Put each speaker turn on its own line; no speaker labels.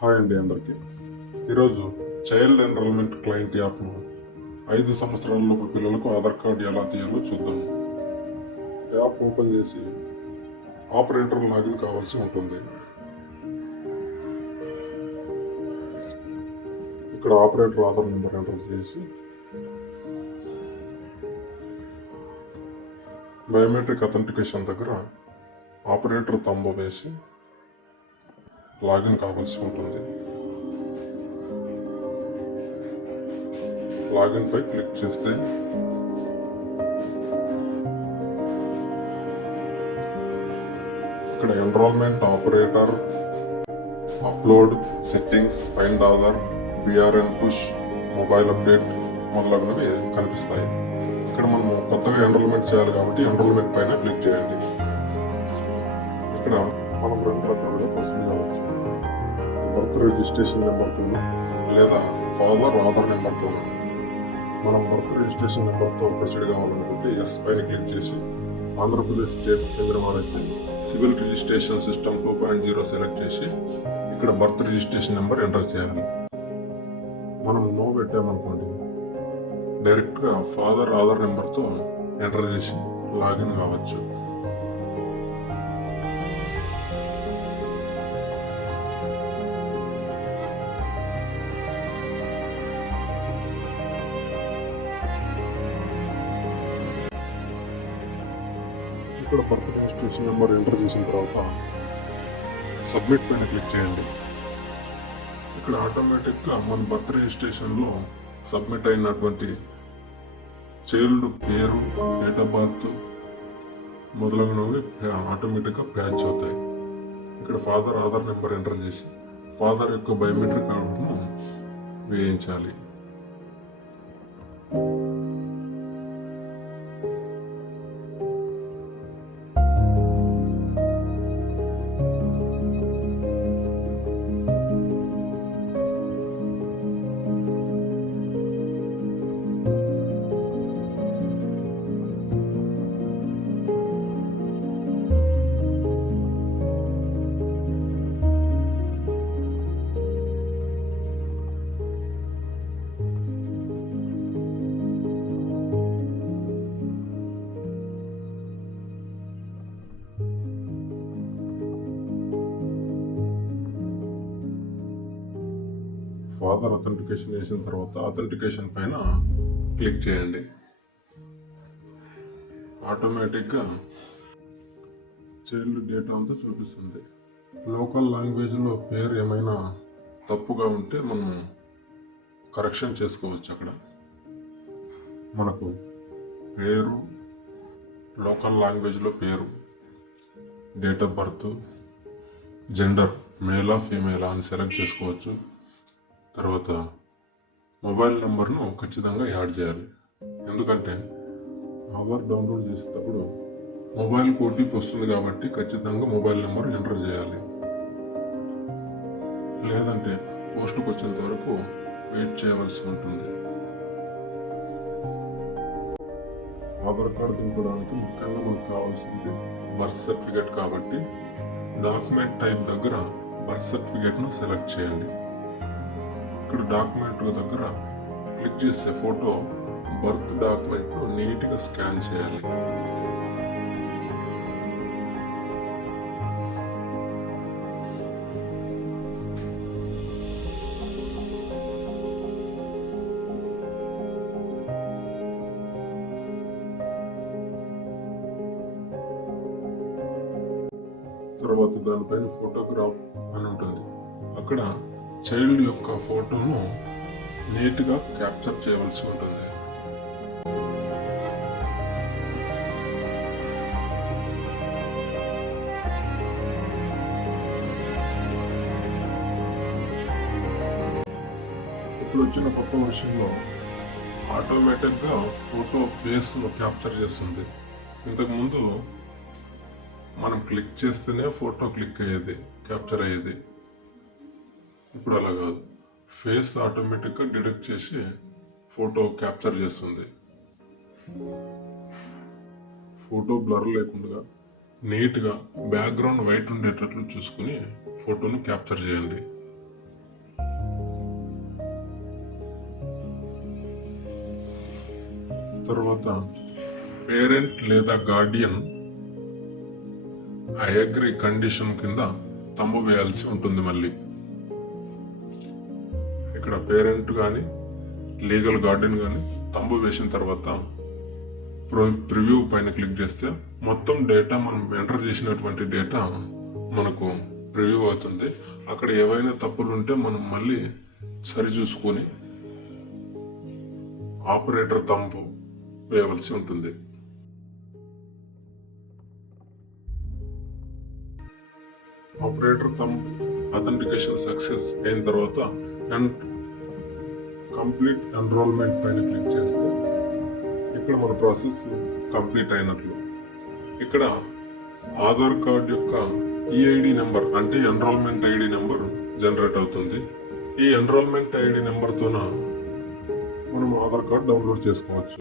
Hi అండి అందరికీ. ఈరోజు చైల్డ్ ఎన్రోల్మెంట్ క్లయింట్ యాప్లో ఐదు సంవత్సరాలలోపు పిల్లలకు ఆధార్ కార్డు ఎలా తీయాలో చూద్దాం. యాప్ ఓపెన్ చేసి ఆపరేటర్ లాగిన్ కావాల్సి ఉంటుంది. ఇక్కడ ఆపరేటర్ ఆధార్ నెంబర్ ఎంటర్ చేసి బయోమెట్రిక్ అథెంటికేషన్ దగ్గర ఆపరేటర్ తంబ వేసి లాగిన్ కావాల్సి ఉంటుంది లాగిన్ పై క్లిక్ చేస్తే ఇక్కడ enrolment operator upload settings find Aadhaar BRN push mobile update మొదలగునవి కనిపిస్తాయి. ఇక్కడ మనం కొత్తగా ఎన్రోల్మెంట్ చేయాలి కాబట్టి ఎన్రోల్మెంట్ పైన క్లిక్ చేయండి. ఇక్కడ మనం రెండు రకాలుగా ప్రొసీడ్ కావచ్చు బర్త్ రిజిస్ట్రేషన్ నెంబర్తో లేదా ఫాదర్ ఆధార్ నెంబర్తో మనం బర్త్ రిజిస్ట్రేషన్ నెంబర్తో ప్రొసీడ్ కావాలనుకుంటే ఎస్ పైన క్లిక్ చేసి Andhra Pradesh state కేంద్రమైతే civil registration system two point zero select చేసి ఇక్కడ బర్త్ రిజిస్ట్రేషన్ నెంబర్ ఎంటర్ చేయాలి. మనం నో పెట్టామనుకోండి డైరెక్ట్గా ఫాదర్ ఆధార్ నెంబర్తో ఎంటర్ చేసి లాగిన్ కావచ్చు. ఇక్కడ బర్త్ రిజిస్ట్రేషన్ నెంబర్ ఎంటర్ చేసిన తర్వాత సబ్మిట్ పైన క్లిక్ చేయండి. ఇక్కడ ఆటోమేటిక్గా మన బర్త్ రిజిస్ట్రేషన్లో సబ్మిట్ అయినటువంటి చైల్డ్ పేరు డేట్ ఆఫ్ బర్త్ మొదలగునవి ఆటోమేటిక్గా ప్యాచ్ అవుతాయి. ఇక్కడ ఫాదర్ ఆధార్ నెంబర్ ఎంటర్ చేసి ఫాదర్ యొక్క బయోమెట్రిక్ కార్డును వేయించాలి. ఫాదర్ అథెంటికేషన్ చేసిన తర్వాత అథెంటికేషన్ పైన క్లిక్ చేయండి. ఆటోమేటిక్గా చైల్డ్ డేటా అంతా చూపిస్తుంది. లోకల్ లాంగ్వేజ్లో పేరు ఏమైనా తప్పుగా ఉంటే మనం కరెక్షన్ చేసుకోవచ్చు అక్కడ. మనకు పేరు లోకల్ లాంగ్వేజ్లో పేరు డేట్ ఆఫ్ బర్త్ జెండర్ మేలా ఫీమేలా అని సెలెక్ట్ చేసుకోవచ్చు. తర్వాత మొబైల్ నెంబర్ను ఖచ్చితంగా యాడ్ చేయాలి. ఎందుకంటే ఆధార్ డౌన్లోడ్ చేసేటప్పుడు మొబైల్ ఓటీపీ వస్తుంది కాబట్టి ఖచ్చితంగా మొబైల్ నెంబర్ ఎంటర్ చేయాలి. లేదంటే పోస్ట్కి వచ్చేంత వరకు వెయిట్ చేయవలసి ఉంటుంది. ఆధార్ కార్డు దింపడానికి ముఖ్యంగా మనకు కావాల్సింది బర్త్ సర్టిఫికేట్ కాబట్టి డాక్యుమెంట్ టైప్ దగ్గర బర్త్ సర్టిఫికేట్ను సెలెక్ట్ చేయండి. ఇక్కడ డాక్యుమెంట్ దగ్గర క్లిక్ చేసే ఫోటో బర్త్ డాక్యుమెంట్ నీట్గా స్కాన్ చేయాలి. తర్వాత దానిపైన ఫోటోగ్రాఫ్ అని ఉంటుంది. అక్కడ చైల్డ్ యొక్క ఫోటోను నీట్గా క్యాప్చర్ చేయవలసి ఉంటుంది. ఇప్పుడు వచ్చిన కొత్త విషయంలో ఆటోమేటిక్గా ఫోటో ఫేస్ను క్యాప్చర్ చేస్తుంది. ఇంతకుముందు మనం క్లిక్ చేస్తేనే ఫోటో క్లిక్ అయ్యేది క్యాప్చర్ అయ్యేది. ఇప్పుడు అలా కాదు. ఫేస్ ఆటోమేటిక్గా డిటెక్ట్ చేసి ఫోటో క్యాప్చర్ చేస్తుంది. ఫోటో బ్లర్ లేకుండా నీట్గా బ్యాక్గ్రౌండ్ వైట్ ఉండేటట్లు చూసుకుని ఫోటోను క్యాప్చర్ చేయండి. తర్వాత పేరెంట్ లేదా గార్డియన్ అయగ్రి కండిషన్ కింద తమ్ము వేయాల్సి ఉంటుంది మళ్ళీ. ఇక్కడ పేరెంట్ కానీ లీగల్ గార్డెన్ కానీ తంబు వేసిన తర్వాత ప్రో ప్రివ్యూ పైన క్లిక్ చేస్తే మొత్తం డేటా మనం ఎంటర్ చేసినటువంటి డేటా మనకు ప్రివ్యూ అవుతుంది. అక్కడ ఏవైనా తప్పులు ఉంటే మనం మళ్ళీ సరి చూసుకొని ఆపరేటర్ తంపు వేయవలసి ఉంటుంది. ఆపరేటర్ తంపు అథెంటికేషన్ సక్సెస్ అయిన తర్వాత అండ్ కంప్లీట్ ఎన్రోల్మెంట్ పైన క్లిక్ చేస్తే ఇక్కడ మన ప్రాసెస్ కంప్లీట్ అయినట్లు. ఇక్కడ ఆధార్ కార్డ్ యొక్క ఈఐడి నెంబర్ అంటే ఎన్రోల్మెంట్ ఐడి నెంబర్ జనరేట్ అవుతుంది. ఈ ఎన్రోల్మెంట్ ఐడి నెంబర్తోన మనం ఆధార్ కార్డ్ డౌన్లోడ్ చేసుకోవచ్చు.